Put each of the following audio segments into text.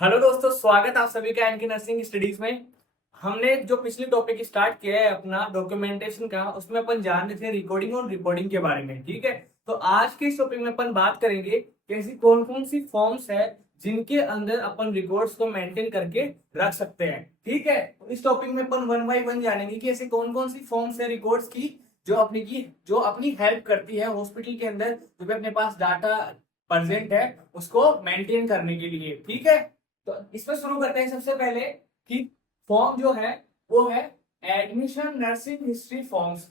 Hello दोस्तों, स्वागत है आप सभी का एनके नर्सिंग स्टडीज में। हमने जो पिछली टॉपिक स्टार्ट किया है अपना डॉक्यूमेंटेशन का, उसमें अपन जान रहे थे रिकॉर्डिंग और रिपोर्टिंग के बारे में। ठीक है, तो आज के इस टॉपिक में अपन बात करेंगे कि ऐसी कौन कौन सी फॉर्म्स है जिनके अंदर अपन रिकॉर्ड्स को मेंटेन करके रख सकते हैं। ठीक है, तो इस टॉपिक में अपन वन बाय वन जानेंगे कि ऐसे कौन कौन सी फॉर्म्स है रिकॉर्ड्स की जो अपनी हेल्प करती है हॉस्पिटल के अंदर जो भी अपने पास डाटा प्रेजेंट है उसको मेंटेन करने के लिए। ठीक है, तो इसमें शुरू करते हैं सबसे पहले कि फॉर्म जो है वो है एडमिशन नर्सिंग हिस्ट्री फॉर्म्स।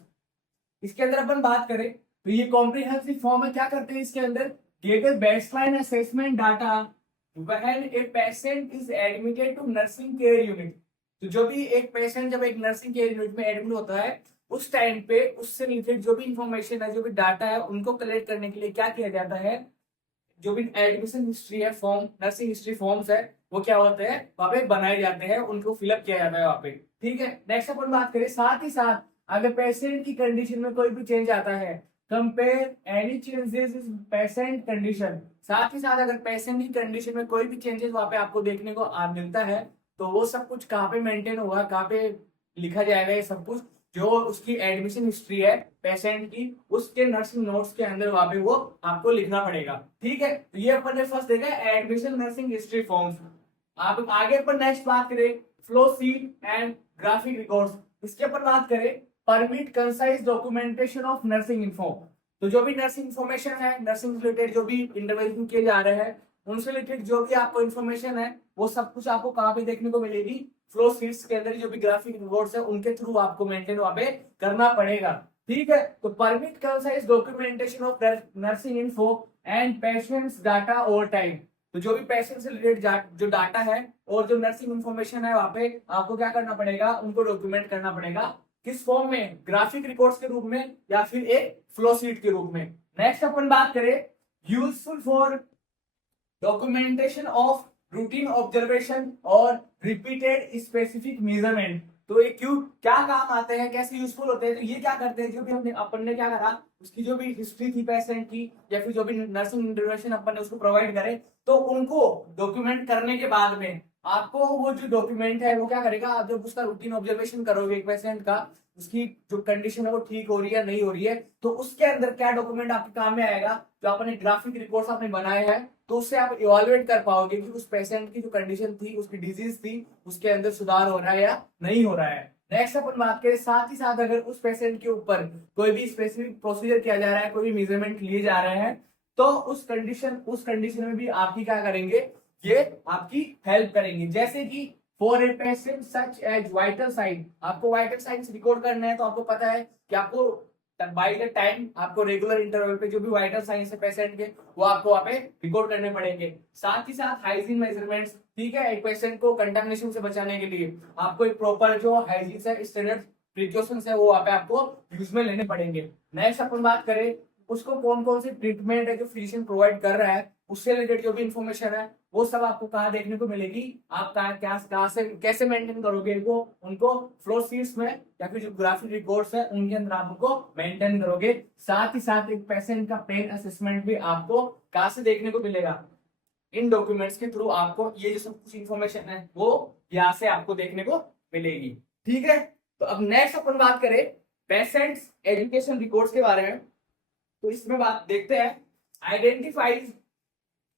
इसके अंदर अपन बात करें तो ये कॉम्प्रिहेंसिव फॉर्म है। क्या करते हैं इसके अंदर, get baseline assessment data when a patient is admitted to nursing care unit. तो जो भी एक पेशेंट जब एक नर्सिंग केयर यूनिट में एडमिट होता है उस टाइम पे उससे रिलेटेड जो भी इंफॉर्मेशन है, जो भी डाटा है, उनको कलेक्ट करने के लिए क्या किया जाता है, जो भी एडमिशन हिस्ट्री है, फॉर्म नर्सिंग हिस्ट्री फॉर्म्स है, वो क्या होते हैं वहां पे बनाए जाते हैं, उनको फिलअप किया जाता है वहां पे। ठीक है, नेक्स्ट अपन बात करें साथ ही साथ अगर पेशेंट की कंडीशन में कोई भी चेंज आता है, compare any changes in patient condition. साथ ही साथ अगर पेशेंट की कंडीशन में कोई भी चेंजेस वहां पे आपको देखने को मिलता है तो वो सब कुछ कहाँ पे मेंटेन होगा, कहाँ पे लिखा जाएगा, ये सब कुछ जो उसकी एडमिशन हिस्ट्री है पेशेंट की, उसके नर्सिंग नोट्स के अंदर वहां पे वो आपको लिखना पड़ेगा। ठीक है, तो ये अपन ने फर्स्ट देखा एडमिशन नर्सिंग हिस्ट्री फॉर्म्स। आप आगे अपन नेक्स्ट बात करें flow seat and graphic records. इसके अपन बात करें permit concise documentation of nursing info. तो जो भी नर्सिंग इन्फॉर्मेशन है, नर्सिंग रिलेटेड जो भी इंटरवेंशन किए जा रहे हैं उनसे रिलेटेड जो भी आपको इन्फॉर्मेशन है वो सब कुछ आपको कहाँ पे देखने को मिलेगी, फ्लो शीट्स के अंदर जो भी ग्राफिक रिकॉर्ड्स है उनके थ्रू आपको मेंटेन वहां पे करना पड़ेगा। ठीक है, तो permit concise documentation of nursing info and patients data over time. तो जो भी पेशेंट से रिलेटेड जो डाटा है और जो नर्सिंग इन्फॉर्मेशन है वहां पे आपको क्या करना पड़ेगा, उनको डॉक्यूमेंट करना पड़ेगा। किस फॉर्म में, ग्राफिक रिकॉर्ड्स के रूप में या फिर एक फ्लो शीट के रूप में। नेक्स्ट अपन बात करें useful for documentation of routine observation और रिपीटेड स्पेसिफिक मेजरमेंट। तो ये क्यों क्या काम आते हैं, कैसे यूजफुल होते हैं, तो ये क्या करते हैं, जो भी हमने अपन ने क्या करा उसकी जो भी हिस्ट्री थी पेशेंट की या फिर जो भी नर्सिंग इंटरवेंशन अपन ने उसको प्रोवाइड करे, तो उनको डॉक्यूमेंट करने के बाद में आपको वो जो डॉक्यूमेंट है वो क्या करेगा, आप जब उसका रूटीन ऑब्जर्वेशन करोगे एक पेशेंट का, उसकी जो कंडीशन है वो ठीक हो रही है नहीं हो रही है, तो उसके अंदर क्या डॉक्यूमेंट आपके काम में आएगा, जो आपने ग्राफिक रिकॉर्ड्स आपने बनाए हैं, तो उससे आप इवेलुएट कर पाओगे कि उस पेशेंट की जो कंडीशन थी, उसकी डिजीज थी, उसके अंदर सुधार हो रहा है या नहीं हो रहा है। नेक्स्ट अपन बात करें साथ ही साथ अगर उस पेशेंट के ऊपर कोई भी स्पेसिफिक प्रोसीजर किया जा रहा है, कोई भी मेजरमेंट लिए जा रहे हैं, तो उस कंडीशन में भी आपकी क्या करेंगे, ये आपकी हेल्प करेंगे। जैसे कि for a patient such as vital sign, आपको वाइटल साइंस रिकॉर्ड करना है तो आपको पता है कि आपको बाई द टाइम आपको रेगुलर इंटरवल पे जो भी वाइटल साइंस है पेशेंट के वो आपको वहां पे रिकॉर्ड करने पड़ेंगे। साथ ही साथ हाइजीन मेजरमेंट्स। ठीक है, एक पेशेंट को कंटामिनेशन से बचाने के लिए आपको एक प्रॉपर जो हाइजीन है, स्टैंडर्ड प्रिकॉशंस है, वो वहां पे आपको यूज में लेने पड़ेंगे। नेक्स्ट अपन बात करें उसको कौन कौन सी ट्रीटमेंट है जो फिजिशियन प्रोवाइड कर रहा है, उससे रिलेटेड जो भी इंफॉर्मेशन है वो सब आपको कहाँ देखने को मिलेगी, आप कहाँ से कैसे मेंटेन करोगे वो, उनको फ्लो शीट्स में या फिर जो ग्राफिक रिकॉर्ड्स है उनके अंदर आप उनको मेंटेन करोगे। साथ ही साथ एक पेशेंट का पेन असेसमेंट भी आपको कहाँ से देखने को मिलेगा, इन डॉक्यूमेंट्स के थ्रू आपको ये जो सब कुछ इंफॉर्मेशन है वो यहाँ से आपको देखने को मिलेगी। ठीक है, तो अब नेक्स्ट अपन बात करें पेशेंट्स एजुकेशन रिकॉर्ड्स के बारे में। तो इसमें बात देखते हैं आइडेंटिफाइज,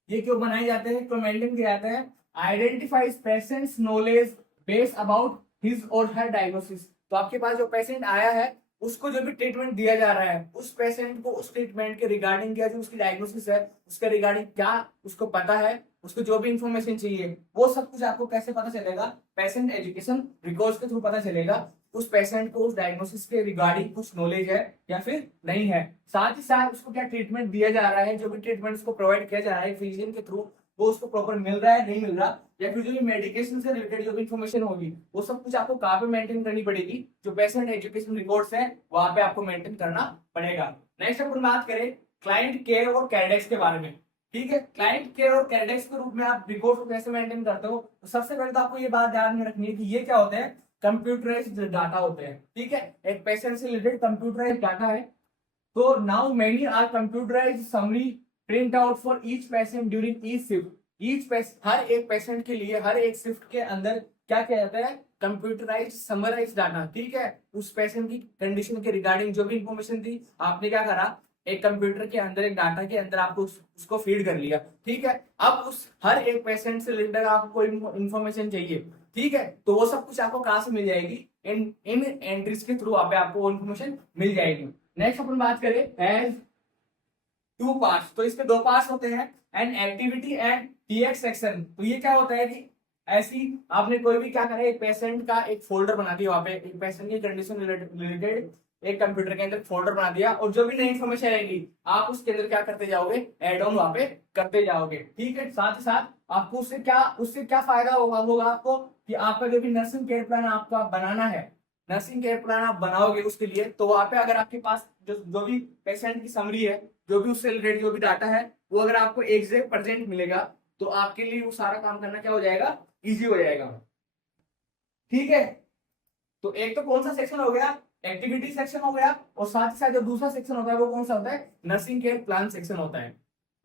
ये क्यों बनाए जाते हैं, क्यों मेंटेन किया जाता है, identifies patients knowledge base about his और हर डायग्नोसिस। तो आपके पास जो पेशेंट आया है उसको जो भी ट्रीटमेंट दिया जा रहा है, उस पेशेंट को उस ट्रीटमेंट के रिगार्डिंग क्या जो उसकी डायग्नोसिस है उसके रिगार्डिंग क्या उसको पता है, उसको जो भी इंफॉर्मेशन चाहिए वो सब कुछ आपको कैसे पता चलेगा, पेशेंट एजुकेशन रिकॉर्ड्स के थ्रू पता चलेगा उस पेशेंट को उस डायग्नोसिस के रिगार्डिंग कुछ नॉलेज है या फिर नहीं है। साथ ही साथ उसको क्या ट्रीटमेंट दिया जा रहा है, जो भी ट्रीटमेंट उसको प्रोवाइड किया जा रहा है फिजिशियन के थ्रू, वो उसको प्रॉपर मिल रहा है नहीं मिल रहा, या फिर जो भी मेडिकेशन से रिलेटेड जो भी इंफॉर्मेशन होगी वो सब कुछ आपको कहाँ पे मेंटेन करनी पड़ेगी, जो पेशेंट एजुकेशन रिकॉर्ड्स है वहां पे आपको मेंटेन करना पड़ेगा। नेक्स्ट अपन बात करें क्लाइंट केयर और कैडेक्स के बारे में। ठीक है, क्लाइंट केयर और कैडेक्स के रूप में आप रिकॉर्ड को कैसे मेंटेन करते हो, तो सबसे पहले तो आपको ये बात ध्यान में रखनी है कि ये क्या होते हैं, कंप्यूटराइज्ड डाटा होते हैं। ठीक है, एक पेशेंट से रिलेटेड कंप्यूटराइज्ड डाटा है। तो now many are computerised summary print out for each patient during each shift. हर एक पेशेंट के लिए हर एक शिफ्ट के अंदर क्या किया जाता है, कंप्यूटराइज समराइज डाटा, ठीक है। उस पेशेंट की कंडीशन के रिगार्डिंग जो भी इंफॉर्मेशन थी आपने क्या करा, एक कंप्यूटर के अंदर एक डाटा के अंदर आपको उसको फीड कर लिया, ठीक है। अब उस हर एक पेशेंट से रिलेटेड आपको कोई इंफॉर्मेशन चाहिए, ठीक है, तो वो सब कुछ आपको कहाँ से मिल जाएगी, इन इन एंट्रीज के थ्रू आप आपको वो इंफॉर्मेशन मिल जाएगी। नेक्स्ट अपन बात करें एज टू पार्ट्स, तो इसके दो पार्ट्स होते हैं, an activity and TX section. तो ये क्या होता है कि ऐसी आपने कोई भी क्या करा, एक पेशेंट का एक फोल्डर बना दिया, वहां पे एक पेशेंट की कंडीशन रिलेटेड एक कंप्यूटर के अंदर फोल्डर बना दिया, और जो भी नई इन्फॉर्मेशन रहेगी आप उसके अंदर क्या करते जाओगे, एड ऑन वहां पे करते जाओगे, ठीक है। साथ ही साथ आपको उससे क्या फायदा होगा आपको, कि आपका जो भी नर्सिंग केयर प्लान आपका बनाना है, नर्सिंग केयर प्लान आप बनाओगे उसके लिए, तो वहां पे अगर आपके पास जो भी पेशेंट की समरी है, जो भी उससे रिलेटेड जो भी डाटा है, वो अगर आपको एग्जैक्ट प्रेजेंट मिलेगा, तो आपके लिए वो सारा काम करना क्या हो जाएगा, इजी हो जाएगा, ठीक है। तो एक तो कौन सा सेक्शन हो गया, एक्टिविटी सेक्शन हो गया, और साथ ही साथ जो दूसरा सेक्शन होता है वो कौन सा होता है, नर्सिंग केयर प्लान सेक्शन होता है।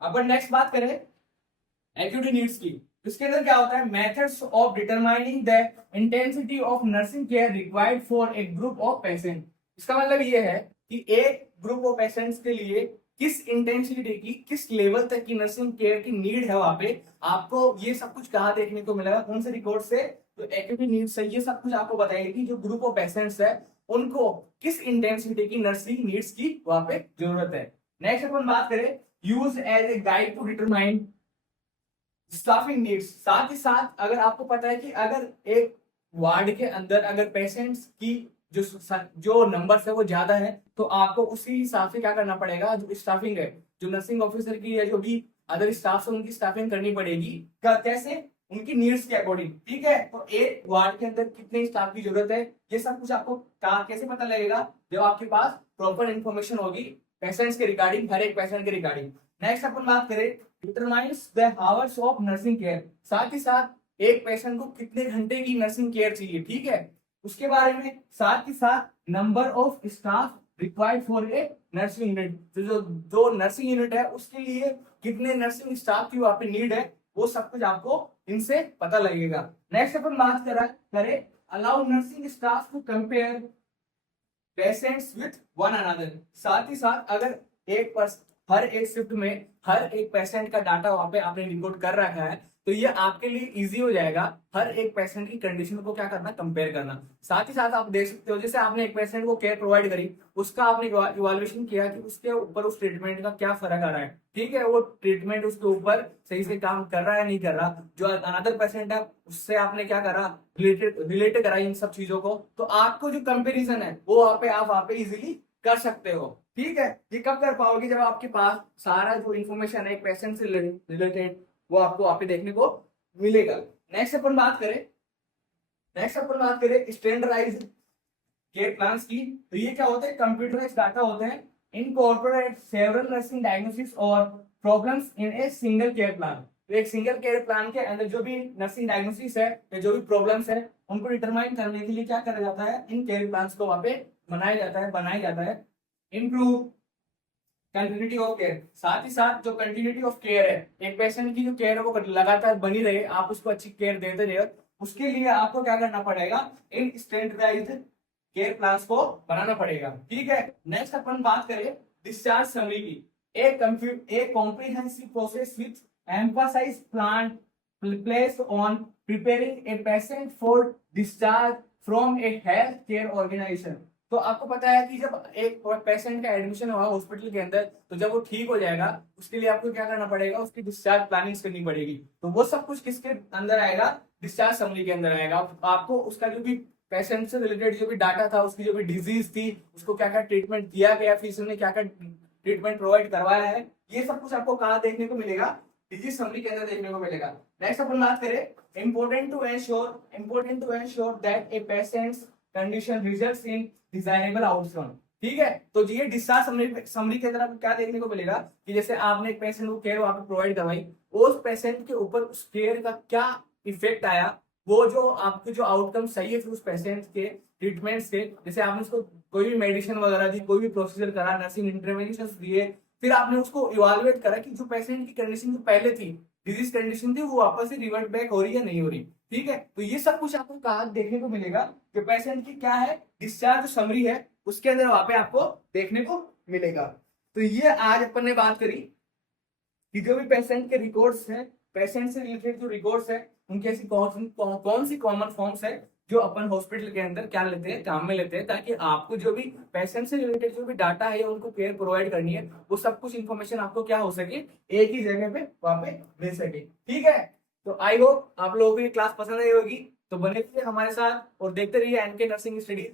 अपन नेक्स्ट बात करें एक्यूटी नीड्स की, इसके अंदर क्या होता है, methods of determining the intensity of nursing care required for a group of patient. इसका मतलब ये है कि एक ग्रुप ऑफ पेशेंट्स के लिए किस इंटेंसिटी की, किस लेवल तक की नर्सिंग केयर की नीड है वहां पे, आपको ये सब कुछ कहाँ देखने को मिलेगा, कौन से रिकॉर्ड से, तो एक्यूटी नीड्स से ये सब कुछ आपको बताएंगे कि जो ग्रुप ऑफ पेशेंट्स है उनको किस इंटेंसिटी की नर्सिंग नीड्स की वहां पे जरूरत है। नेक्स्ट अपन बात करें use as a guide to determine staffing needs. साथ ही साथ अगर आपको पता है कि अगर एक वार्ड के अंदर अगर पेशेंट्स की जो नंबर है वो ज्यादा है, तो आपको उसी हिसाब से क्या करना पड़ेगा, जो स्टाफिंग है, जो नर्सिंग ऑफिसर की या जो भी अदर स्टाफ है उनकी स्टाफिंग करनी पड़ेगी, कैसे, उनकी नीड्स के अकॉर्डिंग, ठीक है। तो एक वार्ड के अंदर कितने स्टाफ की जरूरत है, ये सब कुछ आपको कैसे पता लगेगा, जब आपके पास प्रॉपर इंफॉर्मेशन होगी पेशेंट्स के रिगार्डिंग, हर एक पेशेंट के रिगार्डिंग। नेक्स्ट अपन बात करें determines the hours of nursing care, साथ ही साथ एक पेशेंट को कितने घंटे की नर्सिंग केयर चाहिए, ठीक है, उसके बारे में। साथ ही साथ number of staff required for a nursing unit, जो नर्सिंग यूनिट है उसके लिए कितने नर्सिंग स्टाफ की वहां पे नीड है, वो सब कुछ आपको इनसे पता लगेगा। नेक्स्ट अपन बात करें allow nursing staff to compare patients with one another. साथ ही साथ अगर हर एक शिफ्ट में हर एक पेशेंट का डाटा वहां पे आपने रिकॉर्ड कर रखा है, तो ये आपके लिए इजी हो जाएगा हर एक पेशेंट की कंडीशन को क्या करना, कंपेयर करना। साथ ही साथ आप देख सकते हो, जैसे आपने एक पेशेंट को केयर प्रोवाइड करी, उसका आपने इवाल्युएशन किया कि उसके ऊपर उस ट्रीटमेंट का क्या फर्क आ रहा है, ठीक है, वो ट्रीटमेंट उसके ऊपर सही से काम कर रहा है नहीं कर रहा, जो अनदर पेशेंट है उससे आपने क्या करा, रिलेट करा इन सब चीजों को, तो आपको जो कंपेरिजन है वो आप वहां पे इजिली कर सकते हो, ठीक है। ये कब कर पाओगे, जब आपके पास सारा जो इन्फॉर्मेशन है एक पेशेंट से रिलेटेड वो आपको वहां पे देखने को मिलेगा। नेक्स्ट अपन बात करें स्टैंडर्डाइज्ड केयर प्लान्स की, तो ये क्या होते हैं, कंप्यूटराइज्ड डाटा होते हैं, इनकॉर्पोरेट सेवरल नर्सिंग डायग्नोसिस और problems in a single care plan. तो एक सिंगल केयर प्लान के अंदर जो भी नर्सिंग डायग्नोसिस है या जो भी प्रॉब्लम्स है उनको डिटरमाइन करने के लिए क्या करा जाता है, इन केयर प्लान्स को वहां पे बनाया जाता है। इम्प्रूव कंटिन्यूटी ऑफ केयर, साथ ही साथ जो कंटिन्यूटी ऑफ केयर है, एक पेशेंट की जो केयर है वो लगातार बनी रहे, आप उसको अच्छी केयर देते रहे, उसके लिए आपको क्या करना पड़ेगा, इन स्टैंडर्डाइज्ड केयर प्लान्स को बनाना पड़ेगा, ठीक है। नेक्स्ट अपन बात करें डिस्चार्ज समरी की, एक comprehensive process which emphasize plan place on preparing a patient for discharge from a health care organisation. तो आपको पता है कि जब एक पेशेंट का एडमिशन हुआ हॉस्पिटल के अंदर, तो जब वो ठीक हो जाएगा उसके लिए आपको क्या करना पड़ेगा, उसकी डिस्चार्ज प्लानिंग करनी पड़ेगी, तो वो सब कुछ किसके अंदर आएगा, डिस्चार्ज समरी के अंदर आएगा। आपको उसका जो भी पेशेंट से रिलेटेड जो भी डाटा था, उसकी जो भी डिजीज थी, उसको क्या क्या ट्रीटमेंट दिया गया, फिर उसने क्या क्या ट्रीटमेंट प्रोवाइड करवाया है, ये सब कुछ आपको कहाँ देखने को मिलेगा, डिजीज समरी के अंदर देखने को मिलेगा। नेक्स्ट अपन बात करें important to ensure that a patient's condition results in desirable outcome, ठीक है। तो ये डिस्चार्ज समरी के अंदर आपको क्या देखने को मिलेगा, कि जैसे आपने एक पेशेंट को केयर वहां पे प्रोवाइड करवाई, उस पेशेंट के ऊपर उस केयर का क्या इफेक्ट आया, वो जो आपके जो आउटकम सही है फिर उस पेशेंट के ट्रीटमेंट से, जैसे आपने उसको कोई भी मेडिसिन वगैरह दी, कोई भी प्रोसीजर करा, नर्सिंग इंटरवेंशन दिए, फिर आपने उसको इवालुएट करा कि जो पेशेंट की कंडीशन जो पहले थी डिजीज कंडीशन थी वो वापस से रिवर्ट बैक हो रही है नहीं हो रही। ठीक है, तो ये सब कुछ आपको कहाँ देखने को मिलेगा कि पेशेंट की क्या है डिस्चार्ज समरी है उसके अंदर वहां पे आपको देखने को मिलेगा। तो ये आज अपन ने बात करी कि जो भी पेशेंट के रिकॉर्ड्स हैं, पेशेंट से रिलेटेड जो रिकॉर्ड्स है उनकी ऐसी कौन सी कॉमन फॉर्म्स है जो अपन हॉस्पिटल के अंदर क्या लेते हैं, काम में लेते हैं, ताकि आपको जो भी पेशेंट से रिलेटेड जो भी डाटा है उनको केयर प्रोवाइड करनी है वो सब कुछ इन्फॉर्मेशन आपको क्या हो सके एक ही जगह पे वहां पे मिल सके। ठीक है, तो आई होप आप लोगों को ये क्लास पसंद आई होगी। तो बने रहिए हमारे साथ और देखते रहिए एनके नर्सिंग स्टडीज।